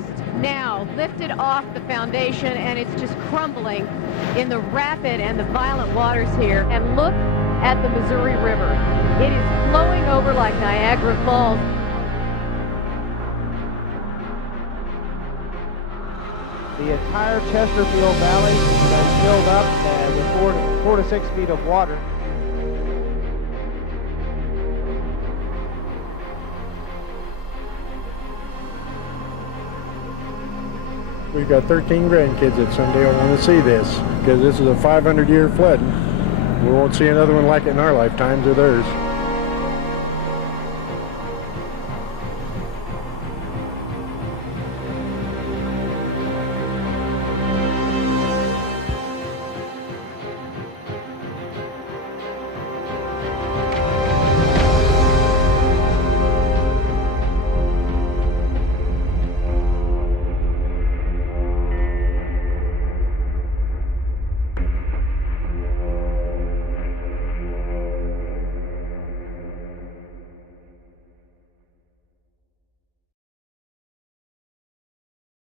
just now lifted off the foundation, and it's just crumbling in the rapid and the violent waters here. And look at the Missouri River. It is flowing over like Niagara Falls. The entire Chesterfield Valley has filled up with 4 to 6 feet of water. We've got 13 grandkids that someday will want to see this, because this is a 500-year flood. We won't see another one like it in our lifetimes or theirs.